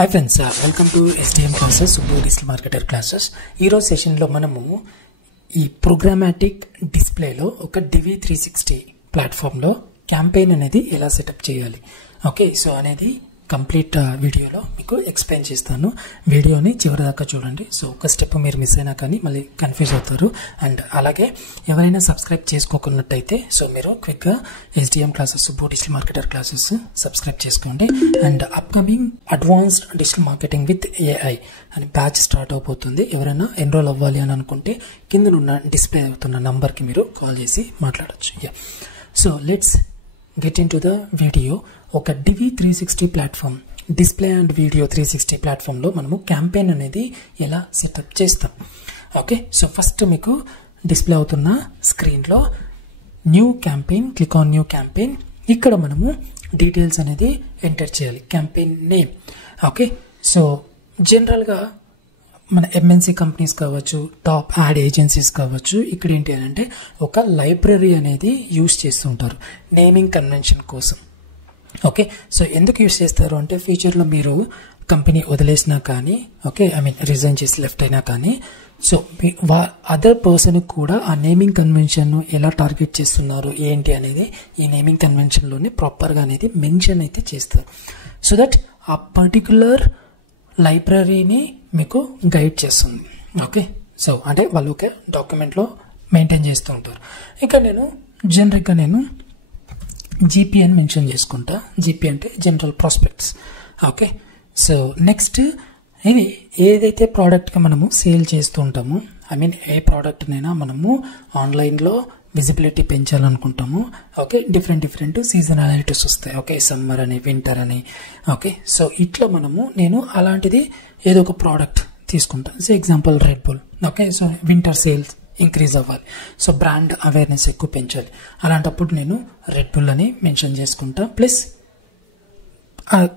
Hi friends, welcome to STM classes, Subbu Digital Marketer classes. ఈ రోజు session లో మనము ఈ ప్రోగ్రామాటిక్ డిస్ప్లేలో ఒక DV360 ప్లాట్ఫామ్ లో క్యాంపెయిన్ అనేది ఎలా సెటప్ చేయాలి. ఓకే, సో అనేది కంప్లీట్ వీడియోలో మీకు ఎక్స్ప్లెయిన్ చేస్తాను. వీడియోని చివరి దాకా చూడండి. సో ఒక స్టెప్ మీరు మిస్ అయినా కానీ మళ్ళీ కన్ఫ్యూజ్ అవుతారు. అండ్ అలాగే ఎవరైనా సబ్స్క్రైబ్ చేసుకోకున్నట్టయితే సో మీరు క్విక్గా SDM classes, Subbu digital marketer classes subscribe చేసుకోండి. And upcoming advanced digital marketing with AI అని బ్యాచ్ స్టార్ట్ అవబోతుంది. ఎవరైనా ఎన్రోల్ అవ్వాలి అని అనుకుంటే కిందనున్న డిస్ప్లే అవుతున్న నంబర్కి మీరు కాల్ చేసి మాట్లాడచ్చు. So let's get in to the video. ఒక DV360 platform, display and video 360 ప్లాట్ఫామ్లో మనము క్యాంపెయిన్ అనేది ఎలా సెటప్ చేస్తాం. ఓకే, సో ఫస్ట్ మీకు డిస్ప్లే అవుతున్న స్క్రీన్లో new campaign, click on new campaign. ఇక్కడ మనము డీటెయిల్స్ అనేది ఎంటర్ చేయాలి, క్యాంపెయిన్ నేమ్. ఓకే, సో జనరల్గా మన MNC కంపెనీస్ కావచ్చు, టాప్ యాడ్ ఏజెన్సీస్ కావచ్చు, ఇక్కడ ఏంటి అని అంటే ఒక లైబ్రరీ అనేది యూజ్ చేస్తుంటారు నేమింగ్ కన్వెన్షన్ కోసం. ఓకే, సో ఎందుకు యూజ్ చేస్తారు అంటే ఫ్యూచర్లో మీరు కంపెనీ వదిలేసినా కానీ, ఓకే రిజైన్ చేసి లెఫ్ట్ అయినా కానీ, సో అదర్ పర్సన్ కూడా ఆ నేమింగ్ కన్వెన్షన్ ఎలా టార్గెట్ చేస్తున్నారు ఏంటి అనేది ఈ నేమింగ్ కన్వెన్షన్లోనే ప్రాపర్గా అనేది మెన్షన్ అయితే చేస్తారు. సో దట్ ఆ పర్టికులర్ లైబ్రరీని మీకు గైడ్ చేస్తుంది. ఓకే, సో అంటే వాళ్ళు ఒక డాక్యుమెంట్లో మెయింటైన్ చేస్తూ ఉంటారు. ఇక నేను జనరిక్గా GP అని మెన్షన్ చేసుకుంటా. GP అంటే general prospects. Okay, so next ఇది ఏదైతే ప్రోడక్ట్గా మనము సేల్ చేస్తూ ఉంటామో, ఏ ప్రోడక్ట్నైనా మనము ఆన్లైన్లో విజిబిలిటీ పెంచాలనుకుంటాము. ఓకే, డిఫరెంట్ సీజనాలిటీస్ వస్తాయి. ఓకే, సమ్మర్ అని, వింటర్ అని. ఓకే, సో ఇట్లా నేను అలాంటిది ఏదో ఒక ప్రోడక్ట్ తీసుకుంటా. So example red bull. Okay, so winter sales increase అవ్వాలి, సో బ్రాండ్ అవేర్నెస్ ఎక్కువ పెంచాలి. అలాంటప్పుడు నేను రెడ్ బుల్ అని మెన్షన్ చేసుకుంటా. ప్లస్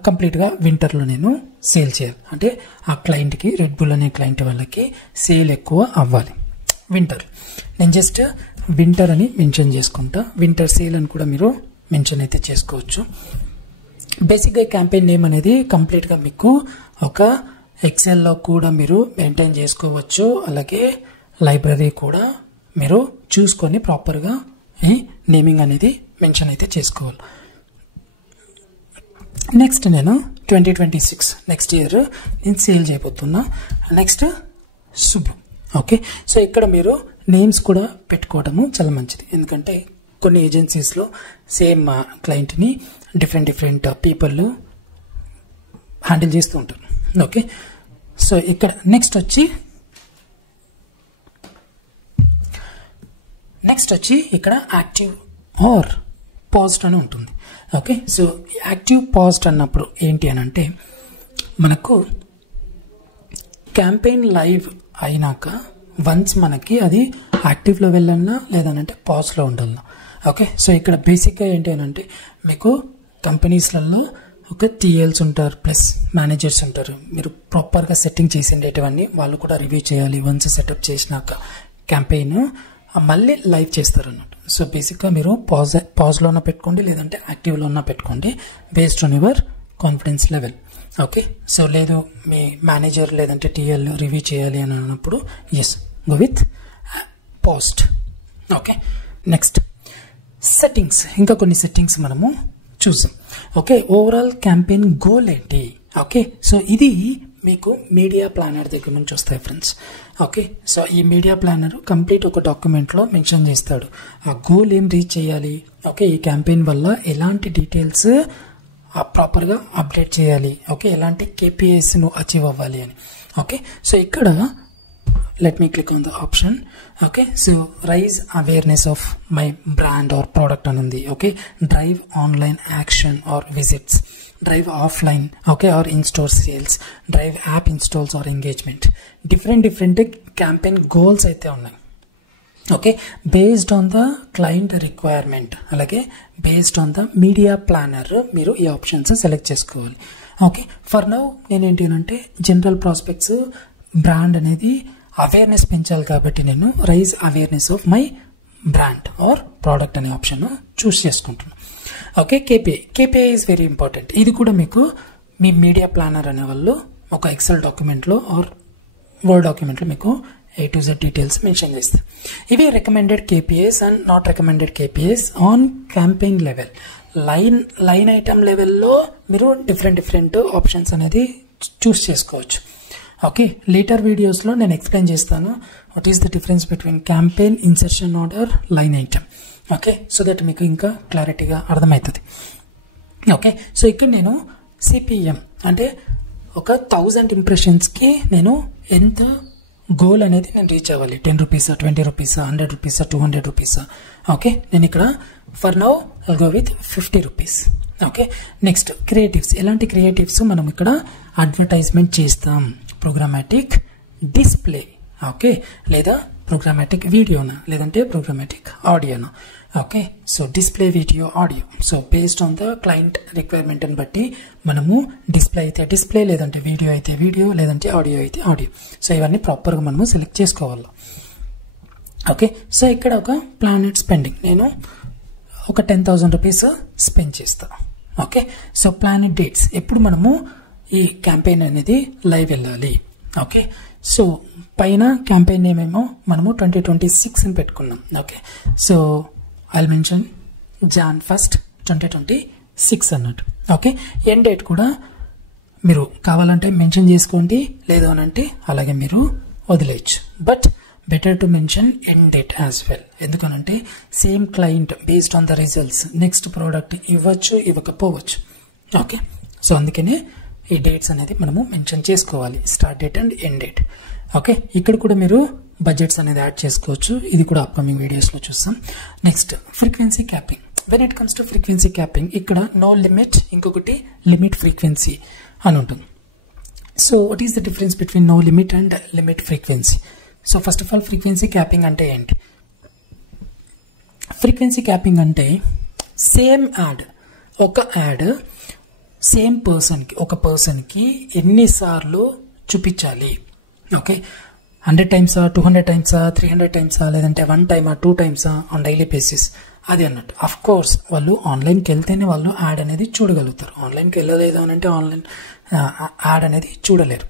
కంప్లీట్గా వింటర్లో నేను సేల్ చేయాలి. అంటే ఆ క్లయింట్కి, రెడ్ బుల్ అనే క్లయింట్ వాళ్ళకి సేల్ ఎక్కువ అవ్వాలి వింటర్. నేను జస్ట్ వింటర్ అని మెన్షన్ చేసుకుంటా. వింటర్ సేల్ అని కూడా మీరు మెన్షన్ అయితే చేసుకోవచ్చు. బేసిక్గా క్యాంపెయిన్ నేమ్ అనేది కంప్లీట్గా మీకు ఒక ఎక్సెల్లో కూడా మీరు మెయింటైన్ చేసుకోవచ్చు. అలాగే లైబ్రరీ కూడా మీరు చూసుకొని ప్రాపర్గా ఈ నేమింగ్ అనేది మెన్షన్ అయితే చేసుకోవాలి. నెక్స్ట్ నేను 2026 నెక్స్ట్ ఇయర్ నేను సేల్ చేయబోతున్నా. నెక్స్ట్ సుబ్బు. ఓకే, సో ఇక్కడ మీరు నేమ్స్ కూడా పెట్టుకోవడము చాలా మంచిది. ఎందుకంటే కొన్ని ఏజెన్సీస్లో సేమ్ క్లయింట్ని డిఫరెంట్ పీపుల్ హ్యాండిల్ చేస్తూ ఉంటారు. ఓకే, సో ఇక్కడ నెక్స్ట్ వచ్చి ఇక్కడ యాక్టివ్ ఆర్ పాజ్డ్ అని ఉంటుంది. ఓకే, సో యాక్టివ్ పాజ్డ్ అన్నప్పుడు ఏంటి అని అంటే మనకు క్యాంపెయిన్ లైవ్ అయినాక వన్స్ మనకి అది యాక్టివ్లో వెళ్ళాలన్నా లేదనంటే పాజ్లో ఉండాలన్నా. ఓకే, సో ఇక్కడ బేసిక్గా ఏంటి అని అంటే మీకు కంపెనీస్లలో ఒక TLs ఉంటారు, ప్లస్ మేనేజర్స్ ఉంటారు. మీరు ప్రాపర్గా సెట్టింగ్ చేసిండేటివన్నీ వాళ్ళు కూడా రివ్యూ చేయాలి. వన్స్ సెటప్ చేసినాక క్యాంపెయిన్ మళ్ళీ లైవ్ చేస్తారు అన్నట్టు. సో బేసిక్గా మీరు పాజ్లో ఉన్న పెట్టుకోండి, లేదంటే యాక్టివ్లో ఉన్న పెట్టుకోండి, based on your confidence level. Okay, so లేదు మీ మేనేజర్ లేదంటే TL రివ్యూ చేయాలి అని అన్నప్పుడు go with post. Okay, next settings. ఇంకా కొన్ని సెట్టింగ్స్ మనము చూసాం. ఓకే, ఓవరాల్ క్యాంపెయిన్ గోల్ ఏంటి? ఓకే, సో ఇది మీకు మీడియా ప్లానర్ దగ్గర నుంచి వస్తాయి ఫ్రెండ్స్. ఓకే, సో ఈ మీడియా ప్లానర్ కంప్లీట్ ఒక డాక్యుమెంట్లో మెన్షన్ చేస్తాడు ఆ గోల్ ఏం రీచ్ చేయాలి. ఓకే, ఈ క్యాంపెయిన్ వల్ల ఎలాంటి డీటెయిల్స్ ప్రాపర్గా అప్డేట్ చేయాలి. ఓకే, ఎలాంటి KPIsను అచీవ్ అవ్వాలి అని. ఓకే, సో ఇక్కడ let me click on the option. Okay, so raise awareness of my brand or product anundi. Okay, drive online action or visits, drive offline, okay, or in-store sales, drive app installs or engagement. Different campaign goals aithe unnai. Okay, based on the client requirement, alage based on the media planner మీరు ఈ options select చేసుకోవాలి. Okay, for now నేను ఏంటి అంటే general prospects brand అనేది awareness పెంచాలి కాబట్టి నేను raise awareness of my brand or product అనే ఆప్షన్ చూస్ చేసుకుంటున్నాను. Okay, KPI is very important. ఇది కూడా మీకు మీ మీడియా ప్లానర్ అనే వాళ్ళు ఒక ఎక్సెల్ డాక్యుమెంట్లో ఆర్ వర్డ్ డాక్యుమెంట్లో మీకు A to Z details mention చేస్తారు. ఇవి recommended KPIs and not recommended KPIs on campaign level. Line item లెవెల్లో మీరు డిఫరెంట్ ఆప్షన్స్ అనేది చూస్ చేసుకోవచ్చు. ఓకే, లేటర్ వీడియోస్లో నేను ఎక్స్ప్లెయిన్ చేస్తాను what is the difference between campaign, insertion order, line item. Okay, so that మీకు ఇంకా క్లారిటీగా అర్థమవుతుంది. ఓకే, సో ఇక్కడ నేను CPM అంటే ఒక 1000 ఇంప్రెషన్స్కి నేను ఎంత గోల్ అనేది నేను రీచ్ అవ్వాలి. 10 రూపీసా, 20 రూపీసా, 100 రూపీసా, 200 రూపీసా. ఓకే, నేను ఇక్కడ for now I'll go with 50 rupees. Okay, next creatives. ఎలాంటి క్రియేటివ్స్ మనం ఇక్కడ అడ్వర్టైజ్మెంట్ చేస్తాం? ప్రోగ్రామాటిక్ డిస్ప్లే, ఓకే, లేదా ప్రోగ్రామాటిక్ వీడియోనా, లేదంటే ప్రోగ్రామాటిక్ ఆడియోనా. Okay, so display, video, audio. So based on the client requirement అని బట్టి మనము డిస్ప్లే అయితే డిస్ప్లే, లేదంటే వీడియో అయితే వీడియో, లేదంటే ఆడియో అయితే ఆడియో. సో ఇవన్నీ ప్రాపర్గా మనము సెలెక్ట్ చేసుకోవాలి. ఓకే, సో ఇక్కడ ఒక ప్లానెడ్ స్పెండింగ్, నేను ఒక 10,000 రూపీస్ స్పెండ్ చేస్తాను. ఓకే, సో ప్లానెడ్ డేట్స్, ఎప్పుడు మనము ఈ క్యాంపెయిన్ అనేది లైవ్ వెళ్ళాలి. ఓకే, సో పైన క్యాంపెయిన్ ఏమేమో మనము 2026 అని పెట్టుకున్నాం. Okay, so I'll mention Jan 1st 2026 అన్నట్టు. ఓకే, ఎండ్ డేట్ కూడా మీరు కావాలంటే మెన్షన్ చేసుకోండి, లేదు అని అంటే అలాగే మీరు వదిలేయచ్చు. But better to mention end date as well. ఎందుకనంటే same client based on the results next product ఇవ్వచ్చు, ఇవ్వకపోవచ్చు. ఓకే, సో అందుకనే ఈ డేట్స్ అనేది మనము మెన్షన్ చేసుకోవాలి, start date and end date. Okay, ఇక్కడ కూడా మీరు బడ్జెట్స్ అనేది యాడ్ చేసుకోవచ్చు. ఇది కూడా అప్కమింగ్ వీడియోస్లో చూస్తాం. Next frequency capping. When it comes to frequency capping, ఇక్కడ నో లిమిట్, ఇంకొకటి లిమిట్ ఫ్రీక్వెన్సీ అని ఉంటుంది. So what is the difference between no limit and limit frequency? So first of all frequency capping అంటే ఏంటి? Frequency capping అంటే same ad, ఒక ad same పర్సన్కి, ఒక పర్సన్కి ఎన్నిసార్లు చూపించాలి. ఓకే, 100 టైమ్సా, 200 టైమ్సా, 300 టైమ్సా, లేదంటే 1 టైమా, 2 టైమ్సా ఆన్ డైలీ బేసిస్, అది అన్నట్టు. అఫ్ కోర్స్ వాళ్ళు ఆన్లైన్కి వెళ్తేనే వాళ్ళు యాడ్ అనేది చూడగలుగుతారు. ఆన్లైన్కి వెళ్ళలేదు అని అంటే ఆన్లైన్ యాడ్ అనేది చూడలేరు.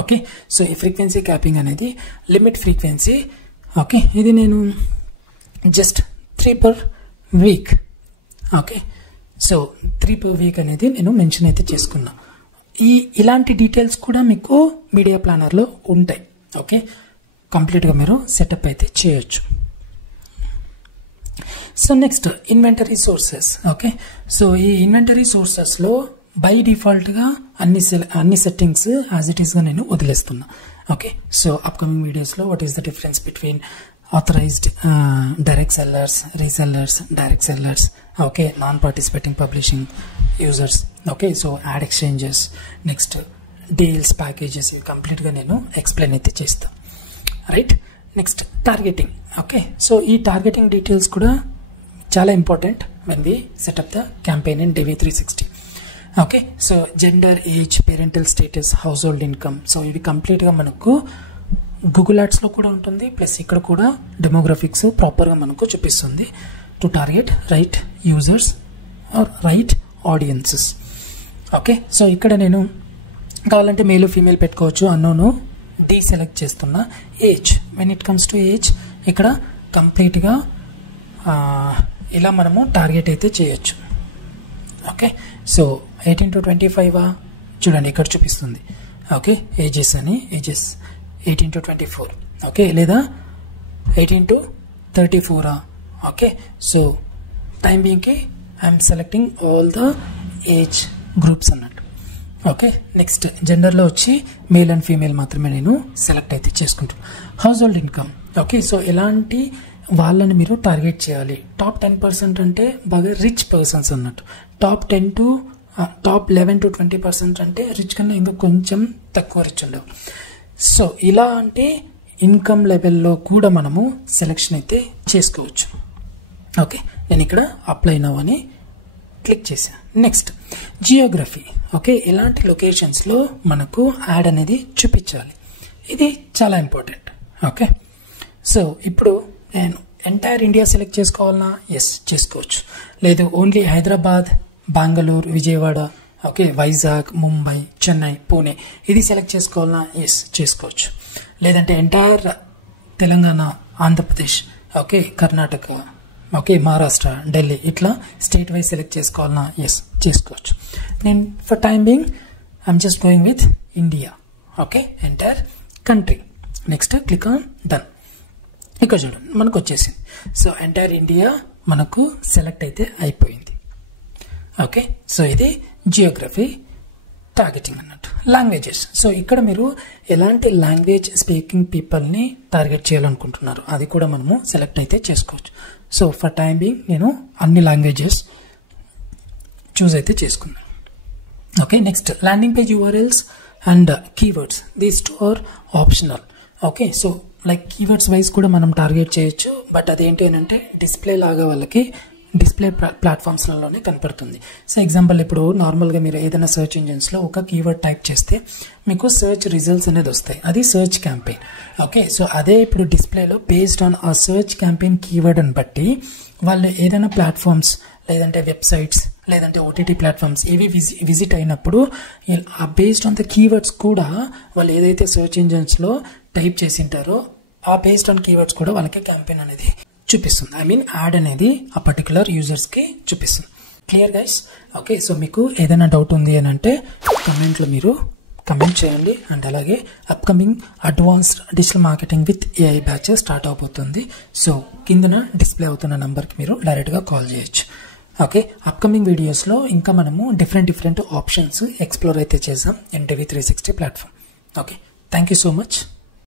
ఓకే, సో ఈ ఫ్రీక్వెన్సీ క్యాపింగ్ అనేది లిమిట్ ఫ్రీక్వెన్సీ. ఓకే, ఇది నేను just 3 per week. Okay, so 3 per week అనేది నేను మెన్షన్ అయితే చేసుకున్నా. ఇలాంటి డీటెయిల్స్ కూడా మీకు మీడియా ప్లానర్లో ఉంటాయి. ఓకే, కంప్లీట్గా మీరు సెటప్ అయితే చేయొచ్చు. So next inventory sources. Okay, so ఈ ఇన్వెంటరీ సోర్సెస్లో బై డిఫాల్ట్గా అన్ని సెట్టింగ్స్ యాజ్ ఇట్ ఈస్గా నేను వదిలేస్తున్నా. ఓకే, సో అప్కమింగ్ వీడియోస్లో what is the difference between authorized direct sellers, resellers, direct sellers, okay, non-participating publishing users, okay, so ad exchanges, next deals, packages, ఇవి కంప్లీట్గా నేను ఎక్స్ప్లెయిన్ అయితే చేస్తా. Right, next targeting. Okay, so ఈ targeting details కూడా చాలా important when we set up the campaign in DV360. Okay, so gender, age, parental status, household income. So ఇవి కంప్లీట్గా మనకు గూగుల్ యాడ్స్లో కూడా ఉంటుంది, ప్లస్ ఇక్కడ కూడా డెమోగ్రఫిక్స్ ప్రాపర్గా మనకు చూపిస్తుంది to target right users or right audiences. Okay, so ఇక్కడ నేను కావాలంటే మేల్ ఫీమేల్ పెట్టుకోవచ్చు. అన్నోను డీసెలెక్ట్ చేస్తున్నా. Age, when it comes to age ఇక్కడ కంప్లీట్గా ఇలా మనము టార్గెట్ అయితే చేయొచ్చు. ఓకే, సో 18 to 25 చూడండి ఇక్కడ చూపిస్తుంది. ఓకే, ఏజెస్ అని, ఏజెస్ 18 to 24. ఓకే, లేదా 18 to 34. ఓకే, సో టైం బీయింగ్కి I'm selecting all the age groups అన్నట్టు. ఓకే, నెక్స్ట్ జెండర్లో వచ్చి మేల్ అండ్ ఫీమేల్ మాత్రమే నేను సెలెక్ట్ అయితే చేసుకుంటాను. Household income. Okay, so ఎలాంటి వాళ్ళని మీరు టార్గెట్ చేయాలి? టాప్ 10% అంటే బాగా రిచ్ పర్సన్స్ అన్నట్టు. టాప్ 11 to 20% అంటే రిచ్ కన్నా ఇంకా కొంచెం తక్కువ రిచ్ ఉండవు. సో ఇలాంటి ఇన్కమ్ లెవెల్లో కూడా మనము సెలెక్షన్ అయితే చేసుకోవచ్చు. ఓకే, నేను ఇక్కడ అప్లై నౌ అని క్లిక్ చేశాను. Next Geography. ఓకే, ఇలాంటి లొకేషన్స్లో మనకు యాడ్ అనేది చూపించాలి. ఇది చాలా ఇంపార్టెంట్. ఓకే, సో ఇప్పుడు నేను ఎంటైర్ ఇండియా సెలెక్ట్ చేసుకోవాలన్నా? ఎస్, చేసుకోవచ్చు. లేదు ఓన్లీ హైదరాబాద్, బెంగళూరు, విజయవాడ, ఓకే, వైజాగ్, ముంబై, చెన్నై, పూణే ఇది సెలెక్ట్ చేసుకోవాలన్నా ఎస్ చేసుకోవచ్చు. లేదంటే entire Telangana, Andhra Pradesh, okay, Karnataka, okay, Maharashtra, Delhi ఇట్లా స్టేట్ వైజ్ సెలెక్ట్ చేసుకోవాలన్నా ఎస్ చేసుకోవచ్చు. నేను for time being I'm just going with India. Okay, entire country. Next click on done. ఇక్కడ చూడండి మనకు వచ్చేసింది. సో ఎంటైర్ ఇండియా మనకు సెలెక్ట్ అయితే అయిపోయింది. ఓకే, సో ఇది జియోగ్రఫీ టార్గెటింగ్ అన్నట్టు. లాంగ్వేజెస్, సో ఇక్కడ మీరు ఎలాంటి లాంగ్వేజ్ స్పీకింగ్ పీపుల్ని టార్గెట్ చేయాలనుకుంటున్నారు అది కూడా మనము సెలెక్ట్ అయితే చేసుకోవచ్చు. సో ఫర్ టైమ్ బీయింగ్ నేను అన్ని లాంగ్వేజెస్ చూస్ అయితే చేసుకున్నాను. Okay, next landing page URLs and keywords, these two are optional. Okay, so like keywords wise కూడా మనం టార్గెట్ చేయొచ్చు. బట్ అదేంటి అని అంటే డిస్ప్లే లాగా వాళ్ళకి డిస్ప్లే ప్లాట్ఫామ్స్లలోనే కనపడుతుంది. సో ఎగ్జాంపుల్ ఇప్పుడు నార్మల్గా మీరు ఏదైనా సర్చ్ ఇంజిన్స్లో ఒక కీవర్డ్ టైప్ చేస్తే మీకు సర్చ్ రిజల్ట్స్ అనేది వస్తాయి, అది సర్చ్ క్యాంపెయిన్. ఓకే, సో అదే ఇప్పుడు డిస్ప్లేలో బేస్డ్ ఆన్ ఆ సర్చ్ క్యాంపెయిన్ కీవర్డ్ అని బట్టి వాళ్ళు ఏదైనా ప్లాట్ఫామ్స్ లేదంటే వెబ్సైట్స్ లేదంటే ఓటీటీ ప్లాట్ఫామ్స్ ఇవి విజిట్ అయినప్పుడు బేస్డ్ ఆన్ ద కీవర్డ్స్ కూడా వాళ్ళు ఏదైతే సర్చ్ ఇంజిన్స్లో టైప్ చేసింటారో ఆ బేస్డ్ ఆన్ కీవర్డ్స్ కూడా వాళ్ళకి క్యాంపెయిన్ అనేది చూపిస్తుంది. ఐ మీన్ యాడ్ అనేది ఆ పర్టికులర్ యూజర్స్కి చూపిస్తుంది. Clear guys? ఓకే, సో మీకు ఏదైనా డౌట్ ఉంది అని అంటే కమెంట్లో మీరు కమెంట్ చేయండి. అండ్ అలాగే upcoming advanced digital marketing with AI batch start అవబోతుంది. సో కిందన డిస్ప్లే అవుతున్న నంబర్కి మీరు డైరెక్ట్గా కాల్ చేయొచ్చు. ఓకే, అప్కమింగ్ వీడియోస్లో ఇంకా మనము డిఫరెంట్ ఆప్షన్స్ ఎక్స్ప్లోర్ అయితే చేసాం in Divi 360 platform. Okay, thank you so much.